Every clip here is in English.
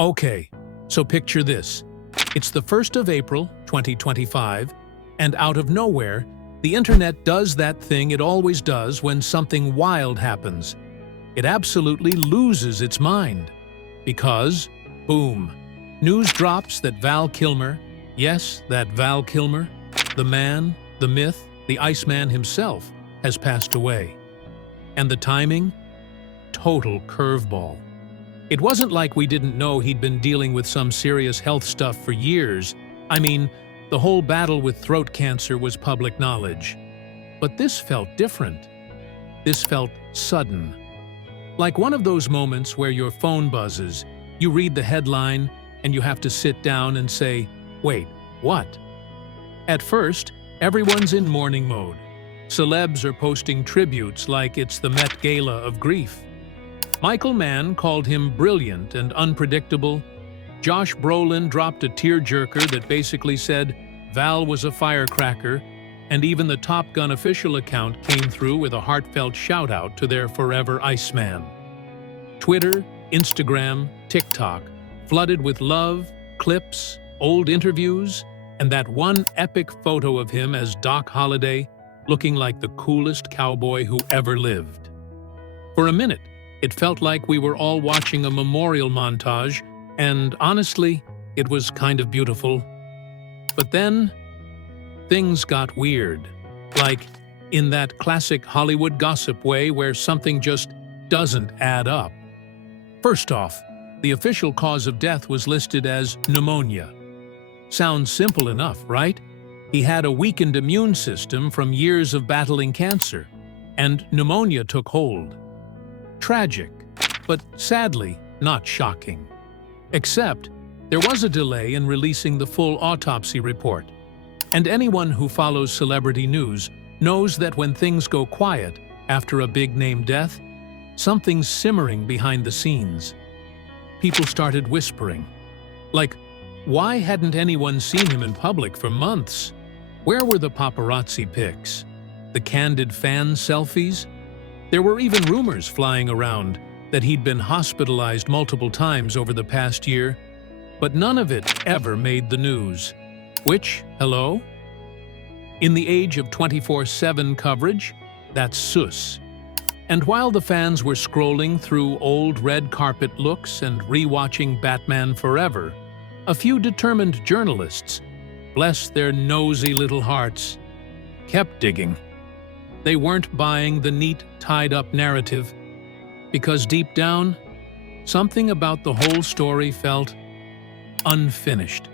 Okay, so picture this. It's the 1st of April, 2025, and out of nowhere, the internet does that thing it always does when something wild happens. It absolutely loses its mind. Because, boom, news drops that Val Kilmer, yes, that Val Kilmer, the man, the myth, the Iceman himself, has passed away. And the timing? Total curveball. It wasn't like we didn't know he'd been dealing with some serious health stuff for years. I mean, the whole battle with throat cancer was public knowledge. But this felt different. This felt sudden. Like one of those moments where your phone buzzes, you read the headline, and you have to sit down and say, wait, what? At first, everyone's in mourning mode. Celebs are posting tributes like it's the Met Gala of grief. Michael Mann called him brilliant and unpredictable. Josh Brolin dropped a tearjerker that basically said Val was a firecracker, and even the Top Gun official account came through with a heartfelt shout-out to their forever Iceman. Twitter, Instagram, TikTok flooded with love, clips, old interviews, and that one epic photo of him as Doc Holliday, looking like the coolest cowboy who ever lived. For a minute, it felt like we were all watching a memorial montage, and honestly, it was kind of beautiful. But then, things got weird. Like, in that classic Hollywood gossip way where something just doesn't add up. First off, the official cause of death was listed as pneumonia. Sounds simple enough, right? He had a weakened immune system from years of battling cancer, and pneumonia took hold. Tragic, but sadly not shocking. Except, there was a delay in releasing the full autopsy report. And anyone who follows celebrity news knows that when things go quiet after a big-name death, something's simmering behind the scenes. People started whispering. Like, why hadn't anyone seen him in public for months? Where were the paparazzi pics? The candid fan selfies? There were even rumors flying around that he'd been hospitalized multiple times over the past year, but none of it ever made the news. Which, hello? In the age of 24/7 coverage, that's sus. And while the fans were scrolling through old red carpet looks and rewatching Batman Forever, a few determined journalists, bless their nosy little hearts, kept digging. They weren't buying the neat, tied-up narrative, because deep down, something about the whole story felt unfinished,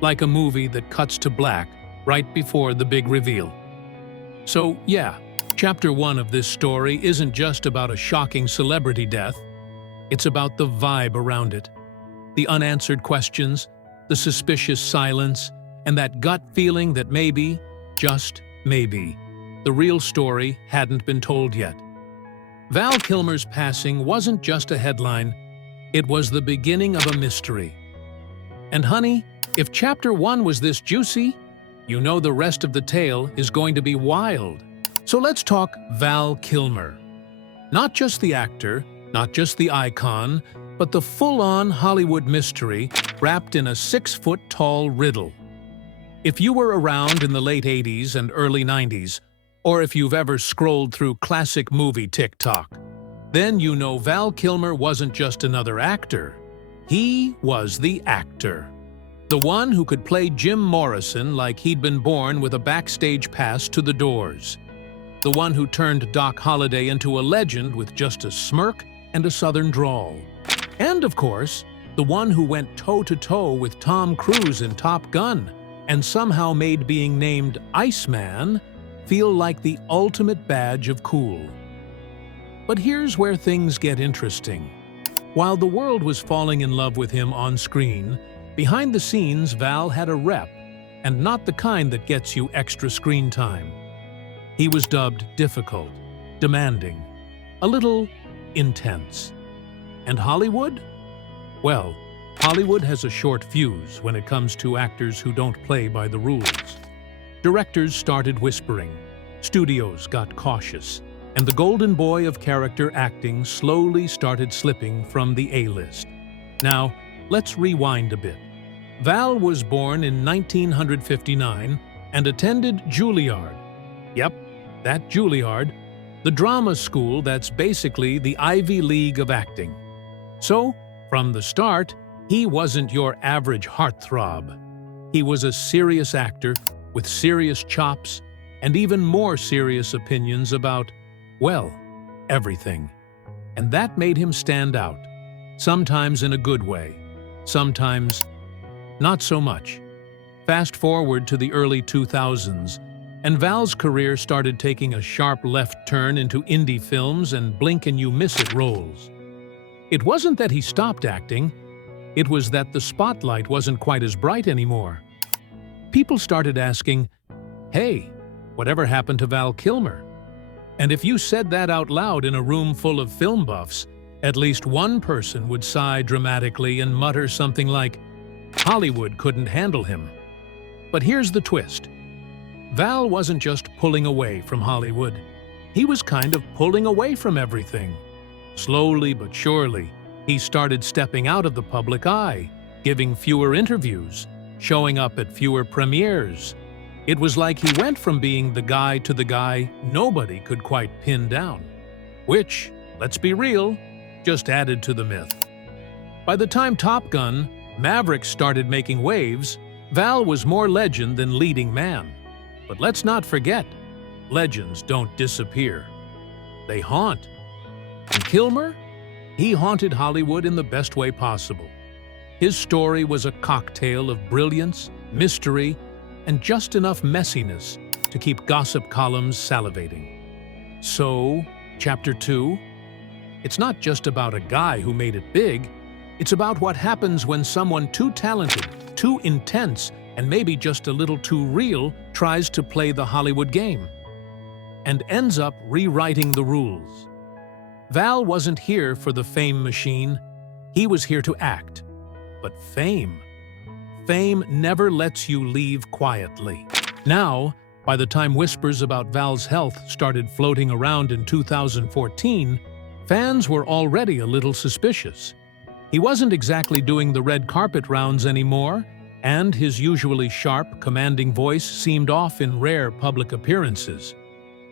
like a movie that cuts to black right before the big reveal. So, yeah, Chapter 1 of this story isn't just about a shocking celebrity death. It's about the vibe around it. The unanswered questions, the suspicious silence, and that gut feeling that maybe, just maybe, the real story hadn't been told yet. Val Kilmer's passing wasn't just a headline, it was the beginning of a mystery. And honey, if Chapter 1 was this juicy, you know the rest of the tale is going to be wild. So let's talk Val Kilmer. Not just the actor, not just the icon, but the full-on Hollywood mystery wrapped in a 6-foot-tall riddle. If you were around in the late 80s and early 90s, or if you've ever scrolled through classic movie TikTok, then you know Val Kilmer wasn't just another actor. He was the actor. The one who could play Jim Morrison like he'd been born with a backstage pass to the Doors. The one who turned Doc Holliday into a legend with just a smirk and a southern drawl. And, of course, the one who went toe-to-toe with Tom Cruise in Top Gun and somehow made being named Iceman feel like the ultimate badge of cool. But here's where things get interesting. While the world was falling in love with him on screen, behind the scenes Val had a rep, and not the kind that gets you extra screen time. He was dubbed difficult, demanding, a little intense. And Hollywood? Well, Hollywood has a short fuse when it comes to actors who don't play by the rules. Directors started whispering, studios got cautious, and the golden boy of character acting slowly started slipping from the A-list. Now, let's rewind a bit. Val was born in 1959 and attended Juilliard. Yep, that Juilliard, the drama school that's basically the Ivy League of acting. So, from the start, he wasn't your average heartthrob. He was a serious actor with serious chops and even more serious opinions about, well, everything. And that made him stand out, sometimes in a good way, sometimes not so much. Fast forward to the early 2000s, and Val's career started taking a sharp left turn into indie films and blink-and-you-miss-it roles. It wasn't that he stopped acting, it was that the spotlight wasn't quite as bright anymore. People started asking, hey, whatever happened to Val Kilmer? And if you said that out loud in a room full of film buffs, at least one person would sigh dramatically and mutter something like, Hollywood couldn't handle him. But here's the twist. Val wasn't just pulling away from Hollywood. He was kind of pulling away from everything. Slowly but surely, he started stepping out of the public eye, giving fewer interviews, showing up at fewer premieres. It was like he went from being the guy to the guy nobody could quite pin down. Which, let's be real, just added to the myth. By the time Top Gun, Maverick started making waves, Val was more legend than leading man. But let's not forget, legends don't disappear. They haunt. And Kilmer? He haunted Hollywood in the best way possible. His story was a cocktail of brilliance, mystery, and just enough messiness to keep gossip columns salivating. So, Chapter 2? It's not just about a guy who made it big. It's about what happens when someone too talented, too intense, and maybe just a little too real tries to play the Hollywood game and ends up rewriting the rules. Val wasn't here for the fame machine. He was here to act. But fame never lets you leave quietly. Now, by the time whispers about Val's health started floating around in 2014, fans were already a little suspicious. He wasn't exactly doing the red carpet rounds anymore, and his usually sharp, commanding voice seemed off in rare public appearances.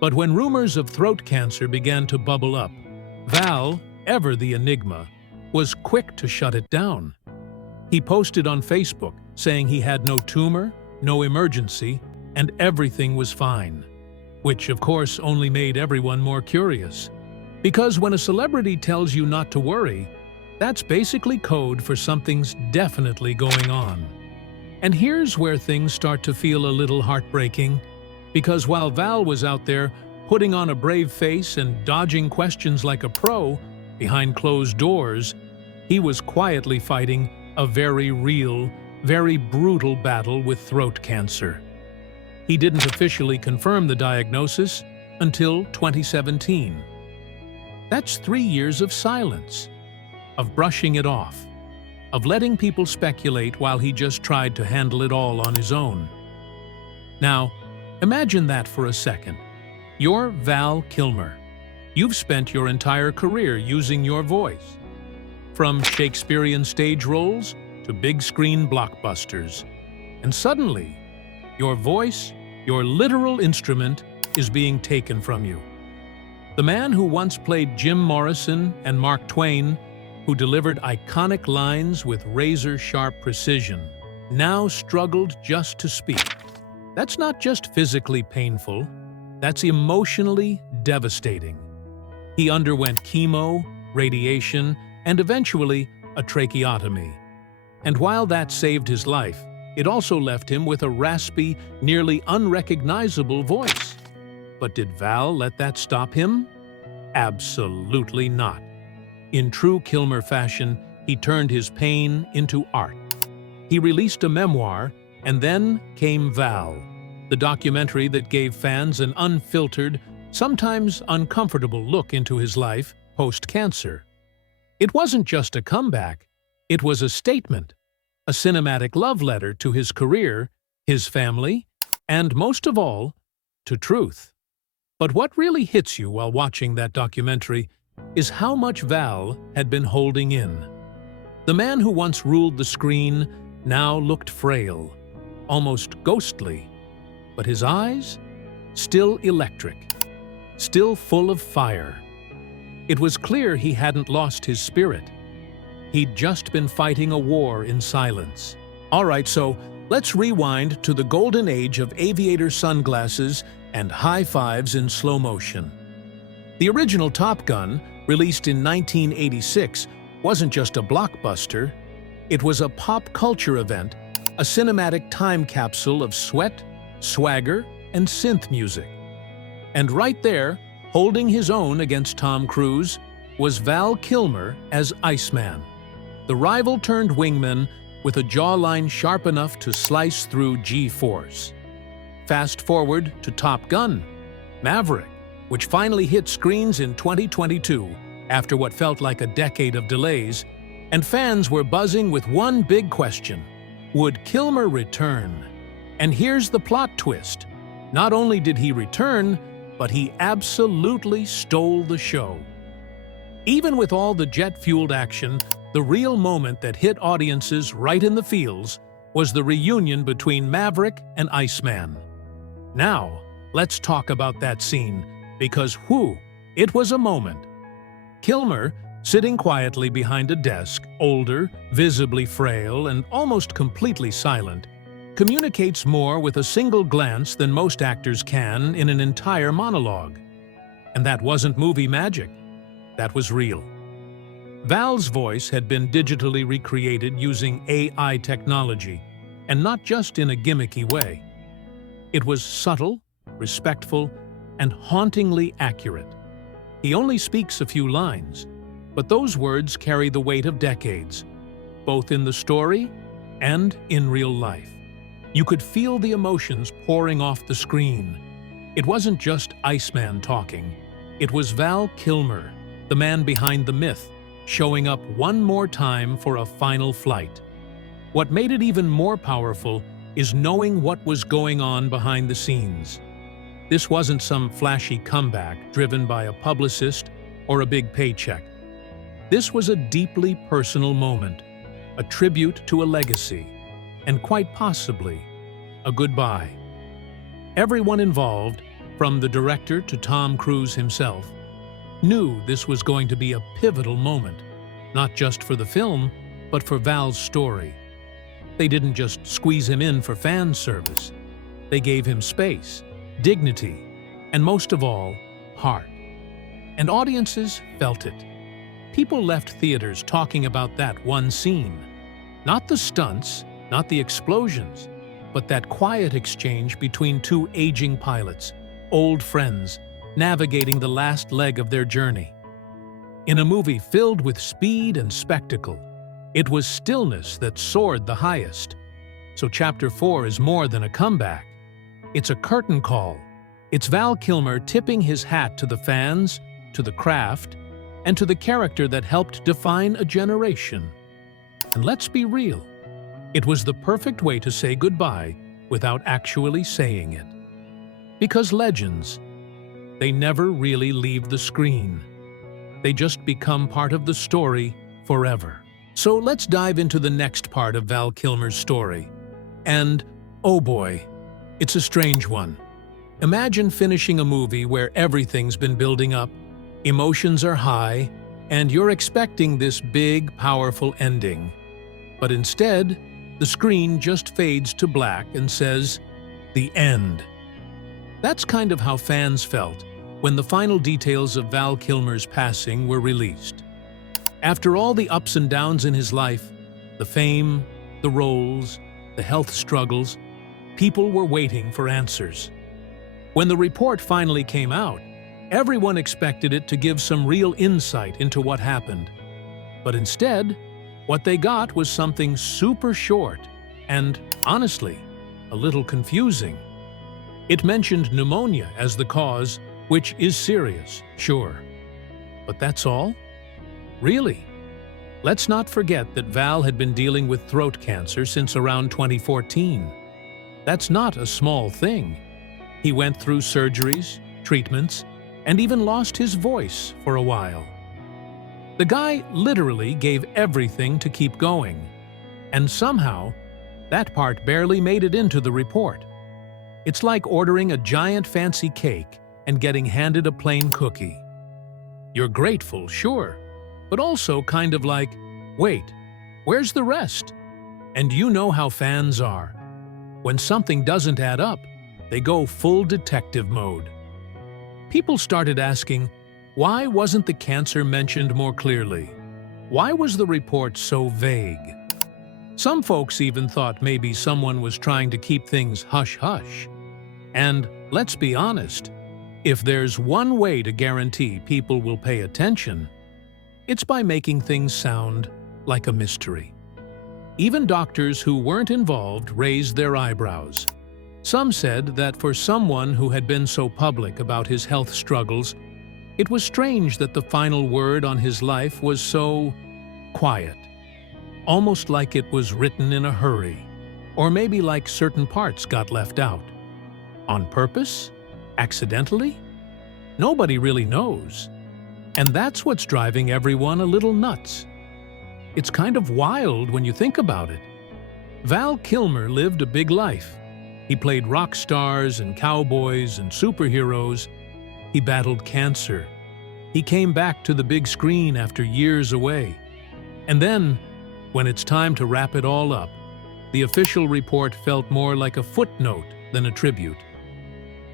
But when rumors of throat cancer began to bubble up, Val, ever the enigma, was quick to shut it down. He posted on Facebook saying he had no tumor, no emergency, and everything was fine. Which, of course, only made everyone more curious. Because when a celebrity tells you not to worry, that's basically code for something's definitely going on. And here's where things start to feel a little heartbreaking, because while Val was out there putting on a brave face and dodging questions like a pro, behind closed doors, he was quietly fighting a very real, very brutal battle with throat cancer. He didn't officially confirm the diagnosis until 2017. That's 3 years of silence, of brushing it off, of letting people speculate while he just tried to handle it all on his own. Now, imagine that for a second. You're Val Kilmer. You've spent your entire career using your voice. From Shakespearean stage roles to big-screen blockbusters. And suddenly, your voice, your literal instrument, is being taken from you. The man who once played Jim Morrison and Mark Twain, who delivered iconic lines with razor-sharp precision, now struggled just to speak. That's not just physically painful, that's emotionally devastating. He underwent chemo, radiation, and eventually a tracheotomy. And while that saved his life, it also left him with a raspy, nearly unrecognizable voice. But did Val let that stop him? Absolutely not. In true Kilmer fashion, he turned his pain into art. He released a memoir, and then came Val, the documentary that gave fans an unfiltered, sometimes uncomfortable look into his life post-cancer. It wasn't just a comeback, it was a statement, a cinematic love letter to his career, his family, and most of all, to truth. But what really hits you while watching that documentary is how much Val had been holding in. The man who once ruled the screen now looked frail, almost ghostly, but his eyes, still electric, still full of fire. It was clear he hadn't lost his spirit. He'd just been fighting a war in silence. All right, so let's rewind to the golden age of aviator sunglasses and high fives in slow motion. The original Top Gun, released in 1986, wasn't just a blockbuster. It was a pop culture event, a cinematic time capsule of sweat, swagger, and synth music. And right there, holding his own against Tom Cruise, was Val Kilmer as Iceman, the rival-turned wingman with a jawline sharp enough to slice through G-force. Fast forward to Top Gun, Maverick, which finally hit screens in 2022 after what felt like a decade of delays, and fans were buzzing with one big question: would Kilmer return? And here's the plot twist. Not only did he return, but he absolutely stole the show. Even with all the jet-fueled action, the real moment that hit audiences right in the feels was the reunion between Maverick and Iceman. Now, let's talk about that scene, because it was a moment. Kilmer, sitting quietly behind a desk, older, visibly frail, and almost completely silent, communicates more with a single glance than most actors can in an entire monologue. And that wasn't movie magic. That was real. Val's voice had been digitally recreated using AI technology, and not just in a gimmicky way. It was subtle, respectful, and hauntingly accurate. He only speaks a few lines, but those words carry the weight of decades, both in the story and in real life. You could feel the emotions pouring off the screen. It wasn't just Iceman talking. It was Val Kilmer, the man behind the myth, showing up one more time for a final flight. What made it even more powerful is knowing what was going on behind the scenes. This wasn't some flashy comeback driven by a publicist or a big paycheck. This was a deeply personal moment, a tribute to a legacy, and quite possibly a goodbye. Everyone involved, from the director to Tom Cruise himself, knew this was going to be a pivotal moment, not just for the film, but for Val's story. They didn't just squeeze him in for fan service. They gave him space, dignity, and most of all, heart. And audiences felt it. People left theaters talking about that one scene. Not the stunts, not the explosions, but that quiet exchange between two aging pilots, old friends, navigating the last leg of their journey. In a movie filled with speed and spectacle, it was stillness that soared the highest. So Chapter 4 is more than a comeback. It's a curtain call. It's Val Kilmer tipping his hat to the fans, to the craft, and to the character that helped define a generation. And let's be real, it was the perfect way to say goodbye without actually saying it. Because legends, they never really leave the screen. They just become part of the story forever. So let's dive into the next part of Val Kilmer's story. And, oh boy, it's a strange one. Imagine finishing a movie where everything's been building up, emotions are high, and you're expecting this big, powerful ending. But instead, the screen just fades to black and says, "The end." That's kind of how fans felt when the final details of Val Kilmer's passing were released. After all the ups and downs in his life, the fame, the roles, the health struggles, people were waiting for answers. When the report finally came out, everyone expected it to give some real insight into what happened. But instead, what they got was something super short and, honestly, a little confusing. It mentioned pneumonia as the cause, which is serious, sure. But that's all? Really? Let's not forget that Val had been dealing with throat cancer since around 2014. That's not a small thing. He went through surgeries, treatments, and even lost his voice for a while. The guy literally gave everything to keep going. And somehow, that part barely made it into the report. It's like ordering a giant fancy cake and getting handed a plain cookie. You're grateful, sure, but also kind of like, wait, where's the rest? And you know how fans are. When something doesn't add up, they go full detective mode. People started asking, why wasn't the cancer mentioned more clearly? Why was the report so vague? Some folks even thought maybe someone was trying to keep things hush-hush. And let's be honest, if there's one way to guarantee people will pay attention, it's by making things sound like a mystery. Even doctors who weren't involved raised their eyebrows. Some said that for someone who had been so public about his health struggles, it was strange that the final word on his life was so quiet. Almost like it was written in a hurry, or maybe like certain parts got left out. On purpose? Accidentally? Nobody really knows. And that's what's driving everyone a little nuts. It's kind of wild when you think about it. Val Kilmer lived a big life. He played rock stars and cowboys and superheroes. He battled cancer. He came back to the big screen after years away. And then, when it's time to wrap it all up, the official report felt more like a footnote than a tribute.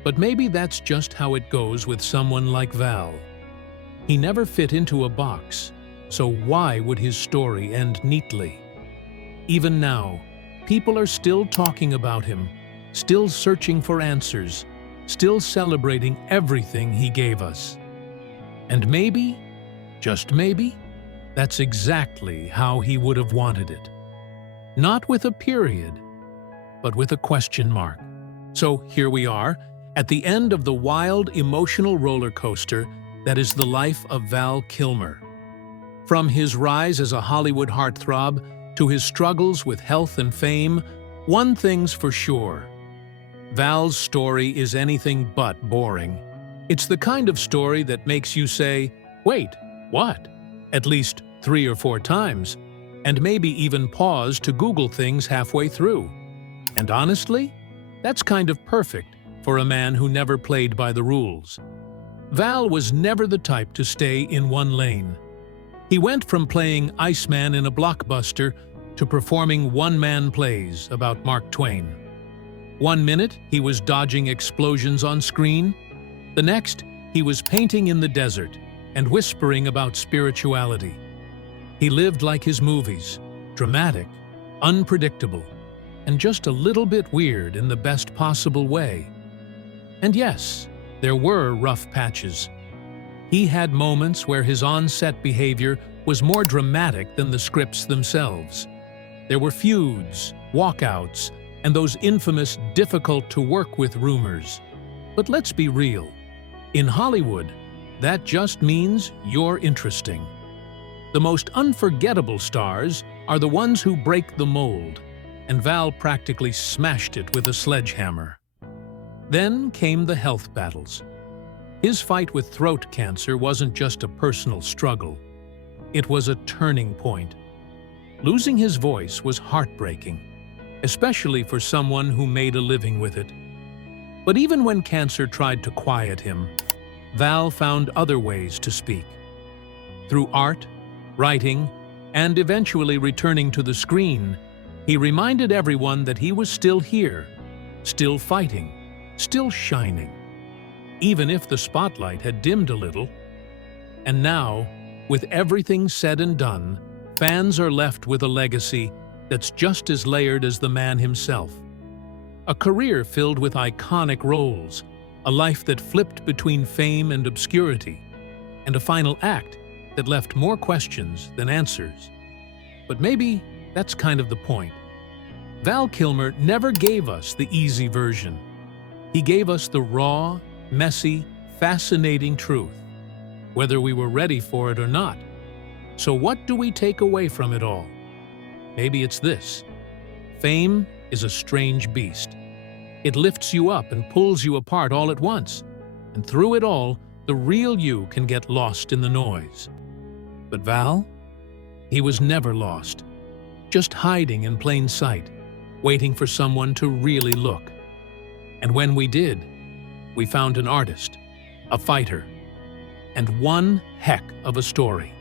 But maybe that's just how it goes with someone like Val. He never fit into a box, so why would his story end neatly? Even now, people are still talking about him, still searching for answers, still celebrating everything he gave us. And maybe, just maybe, that's exactly how he would have wanted it. Not with a period, but with a question mark. So here we are, at the end of the wild, emotional roller coaster that is the life of Val Kilmer. From his rise as a Hollywood heartthrob to his struggles with health and fame, one thing's for sure. Val's story is anything but boring. It's the kind of story that makes you say, wait, what? At least 3 or 4 times, and maybe even pause to Google things halfway through. And honestly, that's kind of perfect for a man who never played by the rules. Val was never the type to stay in one lane. He went from playing Iceman in a blockbuster to performing one-man plays about Mark Twain. One minute, he was dodging explosions on screen. The next, he was painting in the desert and whispering about spirituality. He lived like his movies, dramatic, unpredictable, and just a little bit weird in the best possible way. And yes, there were rough patches. He had moments where his on-set behavior was more dramatic than the scripts themselves. There were feuds, walkouts, and those infamous difficult-to-work-with rumors. But let's be real. In Hollywood, that just means you're interesting. The most unforgettable stars are the ones who break the mold, and Val practically smashed it with a sledgehammer. Then came the health battles. His fight with throat cancer wasn't just a personal struggle. It was a turning point. Losing his voice was heartbreaking, especially for someone who made a living with it. But even when cancer tried to quiet him, Val found other ways to speak. Through art, writing, and eventually returning to the screen, he reminded everyone that he was still here, still fighting, still shining, even if the spotlight had dimmed a little. And now, with everything said and done, fans are left with a legacy that's just as layered as the man himself. A career filled with iconic roles, a life that flipped between fame and obscurity, and a final act that left more questions than answers. But maybe that's kind of the point. Val Kilmer never gave us the easy version. He gave us the raw, messy, fascinating truth, whether we were ready for it or not. So what do we take away from it all? Maybe it's this. Fame is a strange beast. It lifts you up and pulls you apart all at once, and through it all, the real you can get lost in the noise. But Val? He was never lost, just hiding in plain sight, waiting for someone to really look. And when we did, we found an artist, a fighter, and one heck of a story.